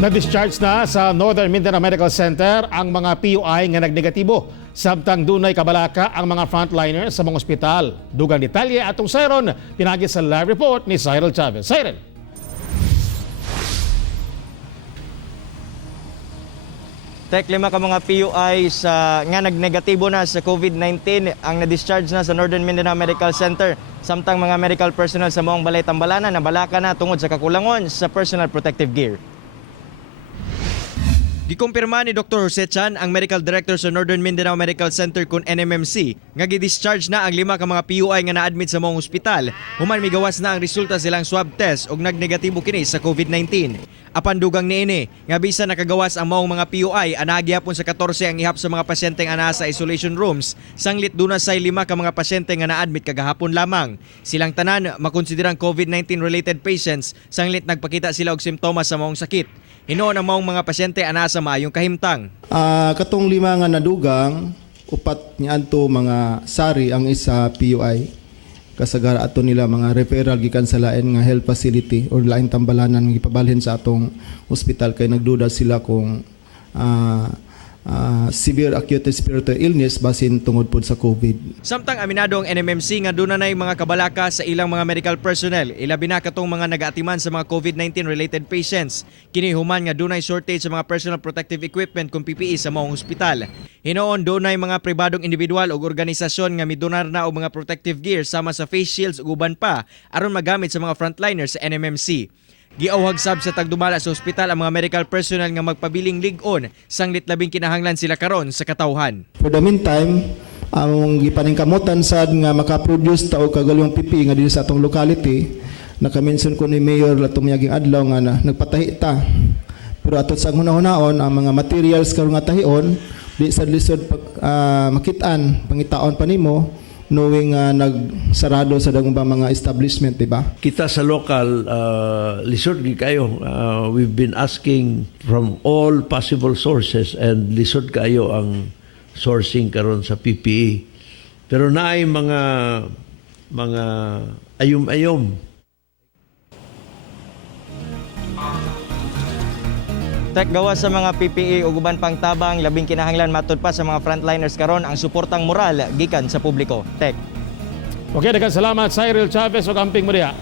Na-discharge na sa Northern Mindanao Medical Center ang mga PUI nga nagnegatibo. Samtang dunay kabalaka ang mga frontliners sa mga ospital. Dugang detalye atong Siron, pinagi sa live report ni Cyril Chavez. Siron. Lima ka mga PUIs nga nagnegatibo na sa COVID-19 ang na-discharge na sa Northern Mindanao Medical Center. Samtang mga medical personnel sa maong balay tambalanan na balaka na tungod sa kakulangon sa personal protective gear. Gikumpirma ni Dr. Jose Chan, ang Medical Director sa Northern Mindanao Medical Center kun NMMC, nga gi-discharge na ang 5 ka mga PUI nga na-admit sa maong ospital. Human migawas na ang resulta silang swab test ug nagnegatibo kini sa COVID-19. Apan dugang niini, nga bisan nakagawas ang maong mga PUI, anagyapon sa 14 ang ihap sa mga pasyente nga naa sa isolation rooms, sanglit dunay 5 ka mga pasyente nga na-admit kagahapon lamang. Silang tanan makonsiderang COVID-19 related patients, sanglit nagpakita sila og simptomas sa maong sakit. Hinoon ang maong mga pasyente ana sa maayong kahimtang. Katong 5 nga nadugang, upat niadto mga sari ang isa PUI. Kasagara ato nila mga referral gikan sa lain nga health facility or lain tambalanan nga gipabalhin sa atong ospital kay nagduda sila kung severe acute respiratory illness basin tungod pod sa COVID. Samtang aminado ang NMMC nga dunay mga kabalaka sa ilang mga medical personnel, ilabi na katong mga nagaatiman sa mga COVID-19 related patients. Kini human nga dunay shortage sa mga personal protective equipment kung PPE sa maong ospital. Hinoon dunay mga pribadong individual o organisasyon nga midonar na og mga protective gear sama sa face shields ug uban pa aron magamit sa mga frontliners sa NMMC. Giawhag sab sa tagdumala sa ospital ang mga medical personnel nga magpabiling lig-on sanglit labing kinahanglan sila karon sa katawhan. For the meantime, ang gipaningkamutan sad nga makaproduce ta og kagalong PPE nga dili sa atong locality, naka-mention ko ni Mayor latong miyaging adlaw nga nagpatahi ta. Pero atot sa hunahon ang mga materials karon nga tahion di sad lisod makitaan pangitaon pa nimo knowing nagsarado sa dagong mga establishment, di ba? Kita sa local, lisod gi kayo. We've been asking from all possible sources and lisod kayo ang sourcing karon sa PPE. Pero naay mga ayom-ayom. Gawa sa mga PPE ug uban pang tabang, labing kinahanglan matud pa sa mga frontliners karon ang suportang moral gikan sa publiko. Okay, daghang salamat Cyril Chavez ug amping mo diha.